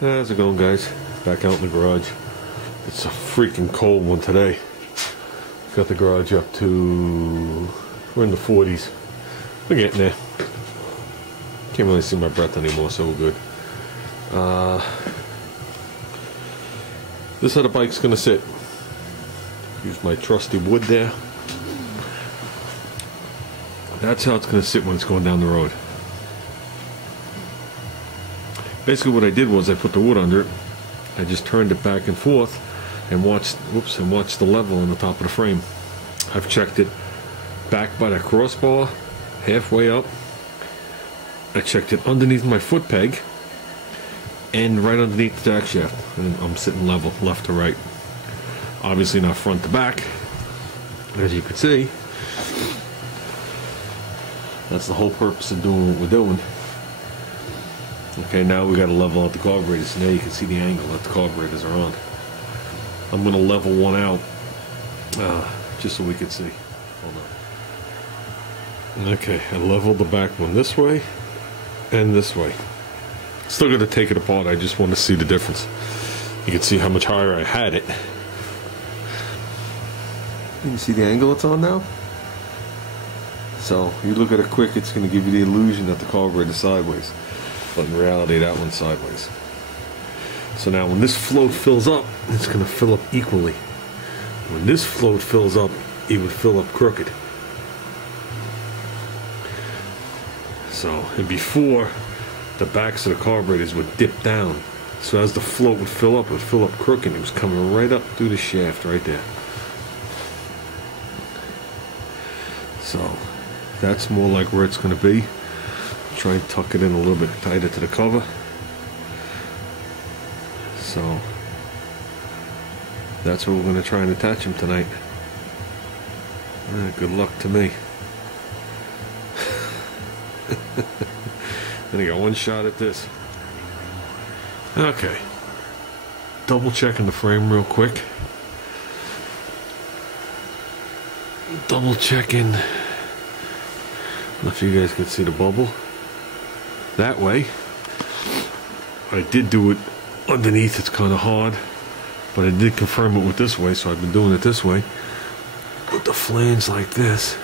How's it going, guys? Back out in the garage. It's a freaking cold one today. Got the garage up to... we're in the 40s. We're getting there. Can't really see my breath anymore, so we're good. This is how the bike's gonna sit. Use my trusty wood there. That's how it's gonna sit when it's going down the road. Basically what I did was I put the wood under it. I just turned it back and forth and watched the level on the top of the frame. I've checked it back by the crossbar, halfway up. I checked it underneath my foot peg and right underneath the jack shaft. And I'm sitting level, left to right. Obviously not front to back, as you can see. That's the whole purpose of doing what we're doing. Okay, now we got to level out the carburetors. So now you can see the angle that the carburetors are on. I'm going to level one out just so we can see. Hold on. Okay, I leveled the back one this way and this way. Still going to take it apart. I just want to see the difference. You can see how much higher I had it. You see the angle it's on now? So, you look at it quick, it's going to give you the illusion that the carburetor is sideways. But in reality, that one's sideways. So now when this float fills up, it's going to fill up equally. When this float fills up, it would fill up crooked. So, and before, the backs of the carburetors would dip down. So as the float would fill up, it would fill up crooked. It was coming right up through the shaft right there. So, that's more like where it's going to be. Try and tuck it in a little bit tighter to the cover. So that's what we're going to try and attach them tonight. Good luck to me. Then I got one shot at this. Okay. Double checking the frame real quick. Double checking. I don't know if you guys can see the bubble. That way. I did do it underneath, it's kind of hard, but I did confirm it with this way, so I've been doing it this way. Put the flange like this.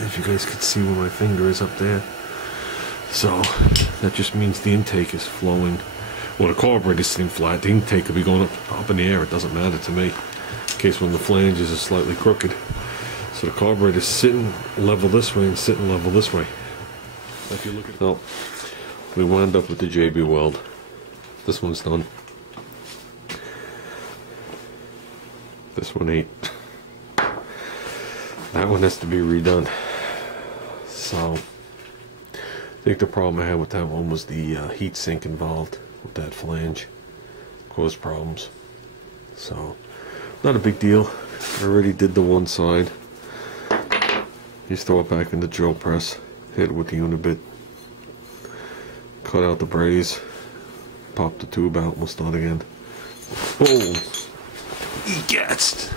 If you guys can see where my finger is up there. So, that just means the intake is flowing. Well, the carburetor is sitting flat, the intake could be going up in the air, it doesn't matter to me. In case when the flanges are slightly crooked. So the carburetor is sitting level this way and sitting level this way. If you look at so we wound up with the JB weld. This one's done. This one ain't. That one has to be redone. So I think the problem I had with that one was the heat sink involved with that flange. Caused problems. So not a big deal. I already did the one side. Just throw it back in the drill press. Hit it with the unibit. Cut out the braze. Pop the tube out. We'll start again. Boom! Yes!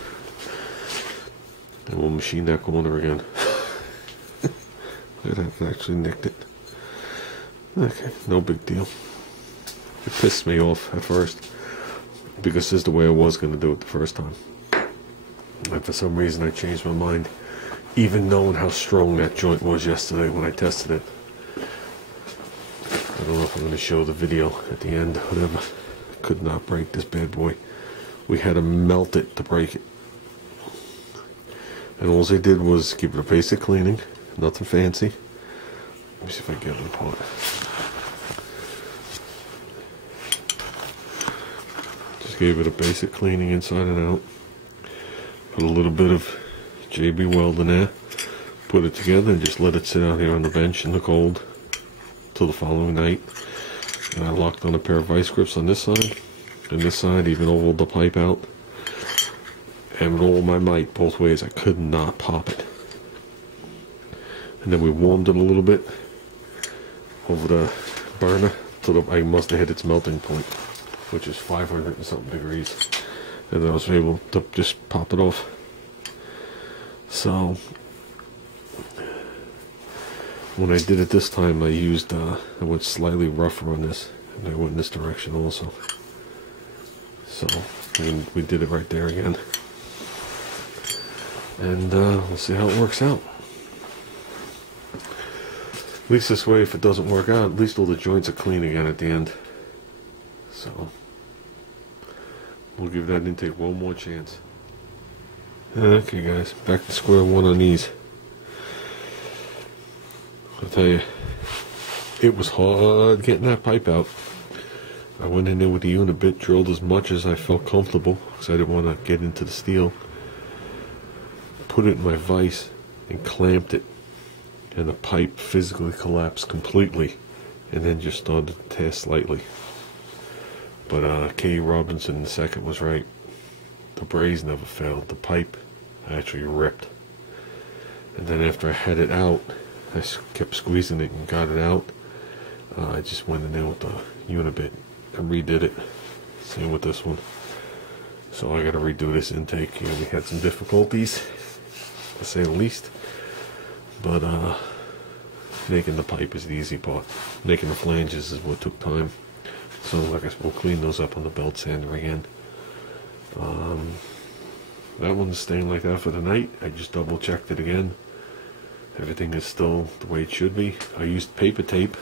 And we'll machine that corner again. I'd have actually nicked it. Okay, no big deal. It pissed me off at first. Because this is the way I was going to do it the first time. And for some reason I changed my mind. Even knowing how strong that joint was yesterday when I tested it. I don't know if I'm going to show the video at the end, whatever. Could not break this bad boy. We had to melt it to break it. And all I did was give it a basic cleaning. Nothing fancy. Let me see if I can get it apart. Just gave it a basic cleaning inside and out. Put a little bit of JB weld in there, put it together and just let it sit out here on the bench in the cold till the following night. And I locked on a pair of vice grips on this side and this side, even ovaled the pipe out. And with all my might, both ways, I could not pop it. And then we warmed it a little bit over the burner till I must have hit its melting point, which is 500 and something degrees. And then I was able to just pop it off. So when I did it this time, I went slightly rougher on this. And they went in this direction also. So we did it right there again. And we'll see how it works out. At least this way, if it doesn't work out, at least all the joints are clean again at the end. So we'll give that intake one more chance. Okay guys, back to square one on these. I'll tell you, it was hard getting that pipe out. I went in there with the unibit, drilled as much as I felt comfortable because I didn't want to get into the steel. Put it in my vise and clamped it, and the pipe physically collapsed completely and then just started to tear slightly. But K. Robinson II was right. The braze never failed. The pipe actually ripped. And then after I had it out, I kept squeezing it and got it out. I just went in there with the unibit and redid it. Same with this one. So I got to redo this intake. You know, we had some difficulties, to say the least. But making the pipe is the easy part. Making the flanges is what took time. So like I said, we'll clean those up on the belt sander again. That one's staying like that for the night. I just double checked it again. Everything is still the way it should be. I used paper tape,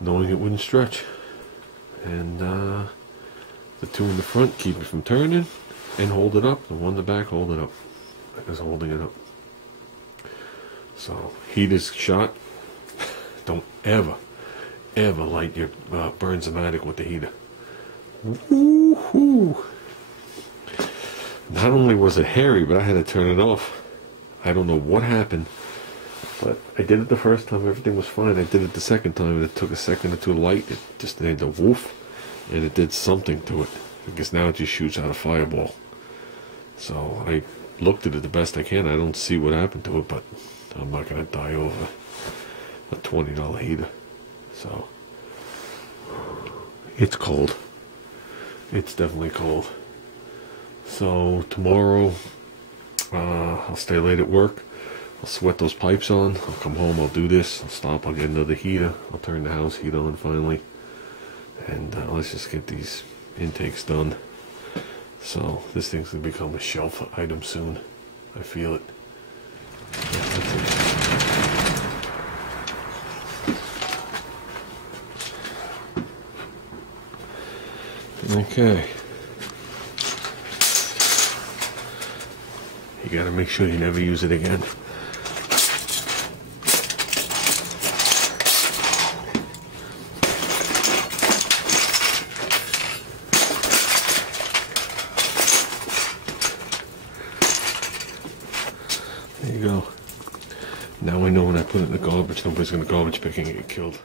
knowing it wouldn't stretch. And the two in the front keep it from turning and hold it up. The one in the back, hold it up. That is holding it up. So, heater's shot. Don't ever light your Burns-O-Matic with the heater. Woohoo! Not only was it hairy, but I had to turn it off. I don't know what happened, but I did it the first time, everything was fine. I did it the second time, and it took a second or two to light. It just made a woof, and it did something to it, because now it just shoots out a fireball. So I looked at it the best I can. I don't see what happened to it, but I'm not going to die over a $20 heater. So it's cold. It's definitely cold. So tomorrow I'll stay late at work. I'll sweat those pipes on. I'll come home, I'll do this, I'll stop, I'll get another heater. I'll turn the house heat on finally. And let's just get these intakes done. So this thing's gonna become a shelf item soon. I feel it. Yeah, that's it. Okay. You gotta make sure you never use it again. There you go. Now we know when I put it in the garbage, nobody's gonna garbage pick and get killed.